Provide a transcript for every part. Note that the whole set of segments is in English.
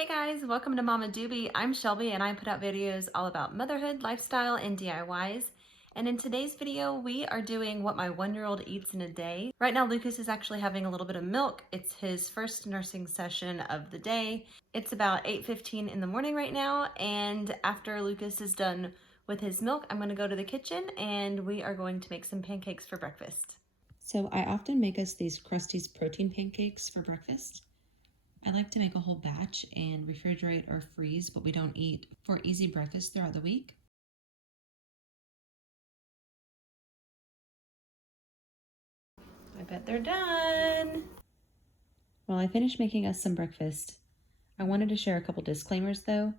Hey guys, welcome to Mama Doobie. I'm Shelby and I put out videos all about motherhood, lifestyle, and DIYs. And in today's video, we are doing what my 1-year-old eats in a day. Right now, Lucas is actually having a little bit of milk. It's his first nursing session of the day. It's about 8:15 in the morning right now. And after Lucas is done with his milk, I'm gonna go to the kitchen and we are going to make some pancakes for breakfast. So I often make us these Krusty's protein pancakes for breakfast. I like to make a whole batch and refrigerate or freeze what we don't eat for easy breakfast throughout the week. I bet they're done. While I finish making us some breakfast, I wanted to share a couple disclaimers though.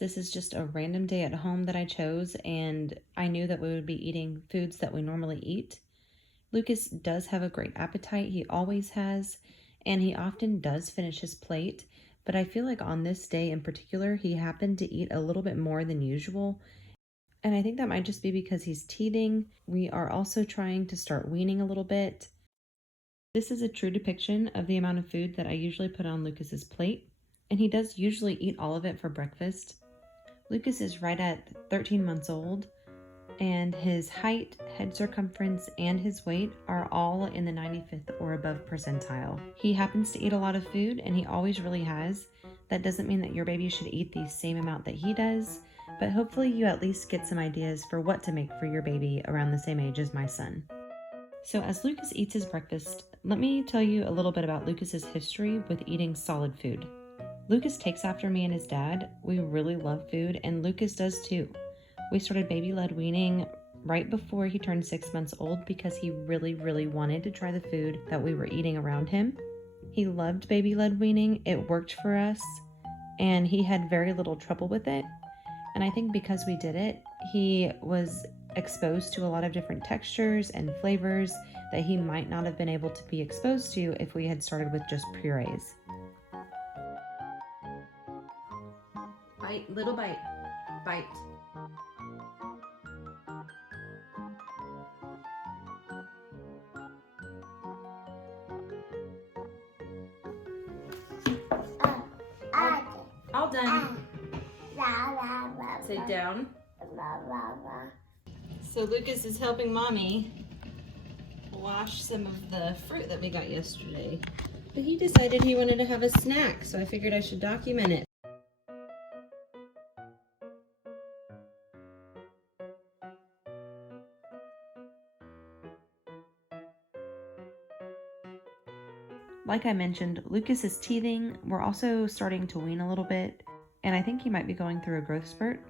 This is just a random day at home that I chose, and I knew that we would be eating foods that we normally eat. Lucas does have a great appetite, he always has, and he often does finish his plate, but I feel like on this day in particular, he happened to eat a little bit more than usual, and I think that might just be because he's teething. We are also trying to start weaning a little bit. This is a true depiction of the amount of food that I usually put on Lucas's plate, and he does usually eat all of it for breakfast. Lucas is right at 13 months old, and his height, head circumference, and his weight are all in the 95th or above percentile. He happens to eat a lot of food, and he always really has. That doesn't mean that your baby should eat the same amount that he does, but hopefully you at least get some ideas for what to make for your baby around the same age as my son. So as Lucas eats his breakfast, let me tell you a little bit about Lucas's history with eating solid food. Lucas takes after me and his dad. We really love food, and Lucas does too. We started baby-led weaning right before he turned 6 months old because he really wanted to try the food that we were eating around him. He loved baby-led weaning. It worked for us, and he had very little trouble with it. And I think because we did it, he was exposed to a lot of different textures and flavors that he might not have been able to be exposed to if we had started with just purees. Bite, little bite, bite. All done. Sit down. So Lucas is helping Mommy wash some of the fruit that we got yesterday. But he decided he wanted to have a snack, so I figured I should document it. Like I mentioned, Lucas is teething. We're also starting to wean a little bit, and I think he might be going through a growth spurt.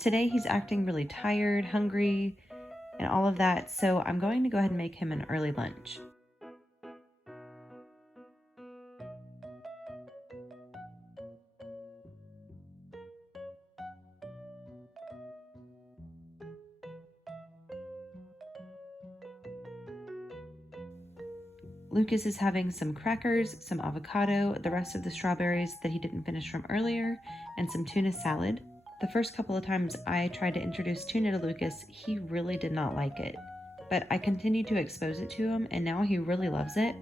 Today he's acting really tired, hungry, and all of that, so I'm going to go ahead and make him an early lunch. Lucas is having some crackers, some avocado, the rest of the strawberries that he didn't finish from earlier, and some tuna salad. The first couple of times I tried to introduce tuna to Lucas, he really did not like it. But I continued to expose it to him, and now he really loves it.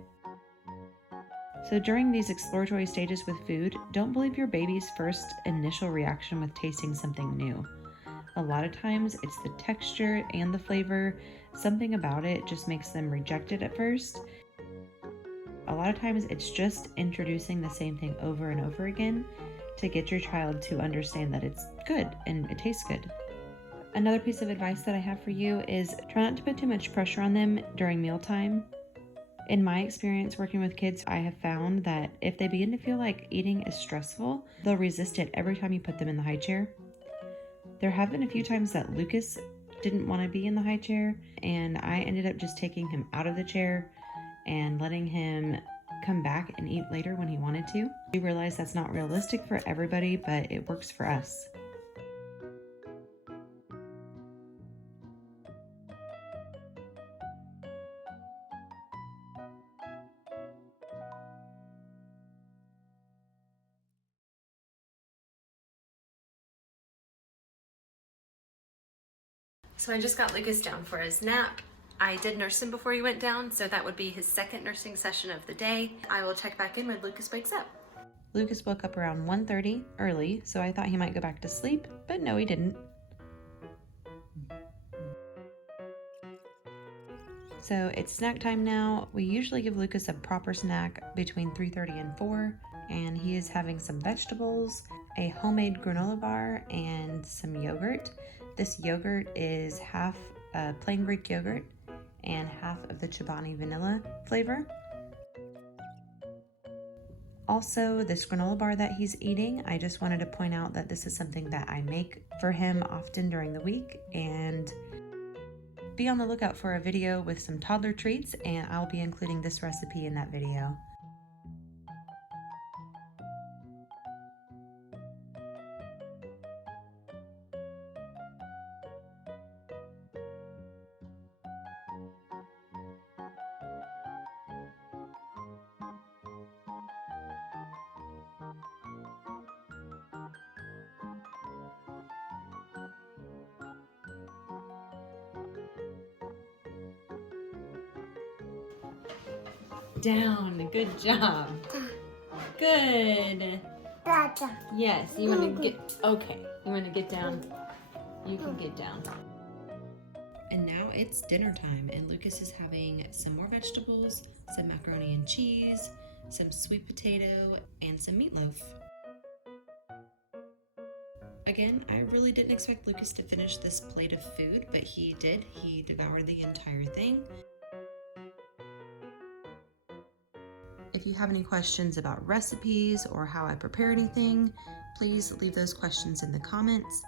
So during these exploratory stages with food, don't believe your baby's first initial reaction with tasting something new. A lot of times it's the texture and the flavor. Something about it just makes them reject it at first. A lot of times it's just introducing the same thing over and over again to get your child to understand that it's good and it tastes good. Another piece of advice that I have for you is try not to put too much pressure on them during mealtime. In my experience working with kids, I have found that if they begin to feel like eating is stressful, they'll resist it every time you put them in the high chair. There have been a few times that Lucas didn't want to be in the high chair, and I ended up just taking him out of the chair and letting him come back and eat later when he wanted to. We realize that's not realistic for everybody, but it works for us. So I just got Lucas down for his nap. I did nurse him before he went down, so that would be his second nursing session of the day. I will check back in when Lucas wakes up. Lucas woke up around 1:30 early, so I thought he might go back to sleep, but no, he didn't. So it's snack time now. We usually give Lucas a proper snack between 3:30 and 4, and he is having some vegetables, a homemade granola bar, and some yogurt. This yogurt is half plain Greek yogurt and half of the Chobani vanilla flavor. Also, this granola bar that he's eating, I just wanted to point out that this is something that I make for him often during the week, and be on the lookout for a video with some toddler treats, and I'll be including this recipe in that video. Down, good job. Good. Yes, you want to get, okay, you want to get down? You can get down. And now it's dinner time, and Lucas is having some more vegetables, some macaroni and cheese, some sweet potato, and some meatloaf. Again, I really didn't expect Lucas to finish this plate of food, but he did. He devoured the entire thing. If you have any questions about recipes or how I prepare anything, please leave those questions in the comments.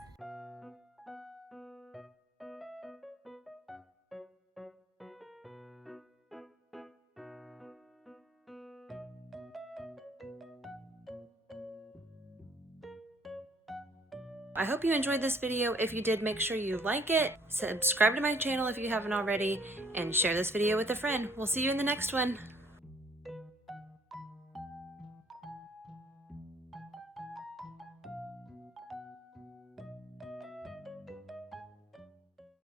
I hope you enjoyed this video. If you did, make sure you like it, subscribe to my channel if you haven't already, and share this video with a friend. We'll see you in the next one.